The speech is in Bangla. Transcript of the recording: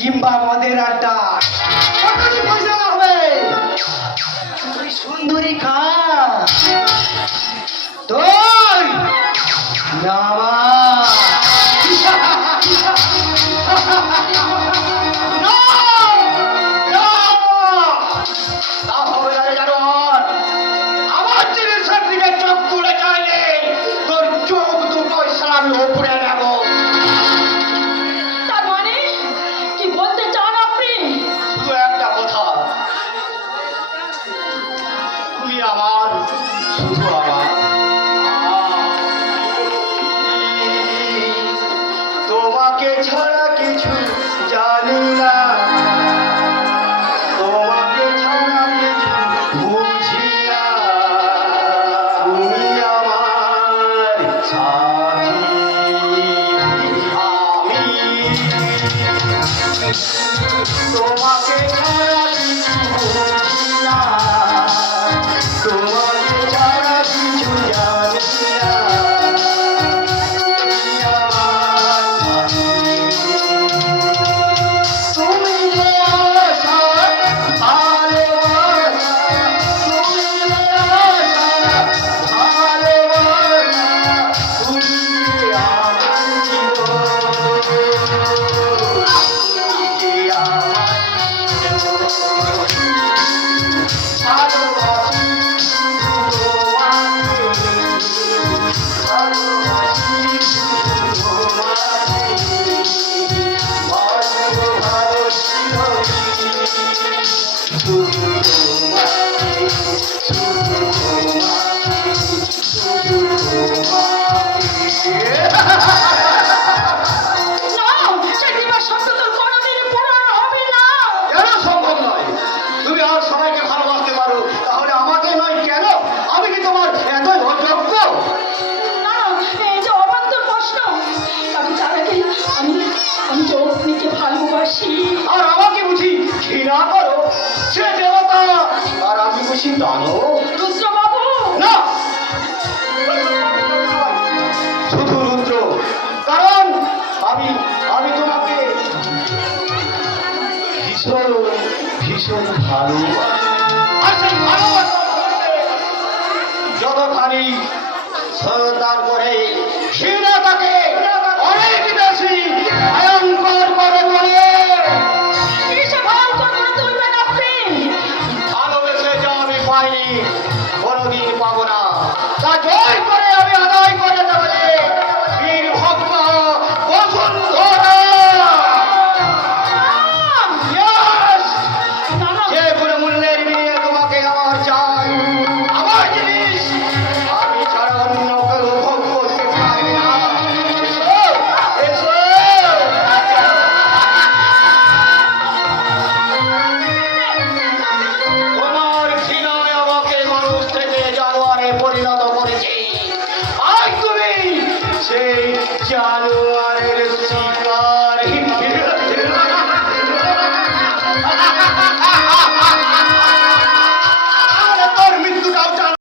কিংবা মদের আড্ডা কতদিন পয়সা হবে তুই সুন্দরী খা তোর নামা আমার জিনিসের দিকে চোখ তুলে চাইলে তোর চোখ দুটো আমি উপরে নেব। তার মানে কি বলতে চান আপনি? শুধু একটা কথা, তুমি আমার, শুধু আমার। তোমাকে ছাড়া কিছু জানি না, তোমাকে ছাড়া কিছু বুঝি না, তুমি আমার সাথী, আমি তোমাকে ছাড়া কিছু বুঝি না, তোমাকে ছাড়া কিছু জানি না, তুমি আমার সাথী। তুমি যে আশা ভালোবাসা, তুমি যে আশা ভালোবাসা, তুমি যে আমার জীবন, তুমি যে আমার জীবন। ভালোবাসি শুধু তোমাকে, ভালোবাসি শুধু না, সেই দিবার শব্দ তোর কোনোদিনই পূরণ হবে না। কেন সম্ভব নয়? তুমি আর সবাইকে ভালোবাসতে পারো, তাহলে আমাকে নয় কেন? আমি কি তোমার এতই অযোগ্য? না, এই যে অবান্তর প্রশ্ন। কারণ তার আগে আমি আমি যে অগ্নিকে ভালোবাসি। আর আমাকে বুঝি ঘৃণা করো? সে দেবতা আর আমি বুঝি দানব? রুদ্রবাবু, না, শুধু রুদ্র, কারণ আমি আমি তোমাকে ভীষণ ভীষণ ভালোবাসি। আর সেই ভালোবাসার মধ্যে যতখানি তারপরে ঘৃণা থাকে অনেক বেশি ভয়ঙ্কর করে বলে। কিসে ভয়ঙ্কর করে তুলবেন আপনি? ভালোবেসে যা আমি পাইনি, কোনোদিন পাবো না, তা জয় করে আমি আদায় করে দেবো রে বীর ভক্ত বসুন্ধরা। Yes! না, না, যে কোনো মূল্যের বিনিময়ে তোমাকে আমার চাই, আমার জিনিস আমি ছাড়া অন্য কেউ ভোগ করতে পারবে না। এসো, এসো। তোমার ঘৃণায় আমাকে মানুষ থেকে জানোয়ারে পরিণত করেছে, আজ তুমি সেই জানোয়ার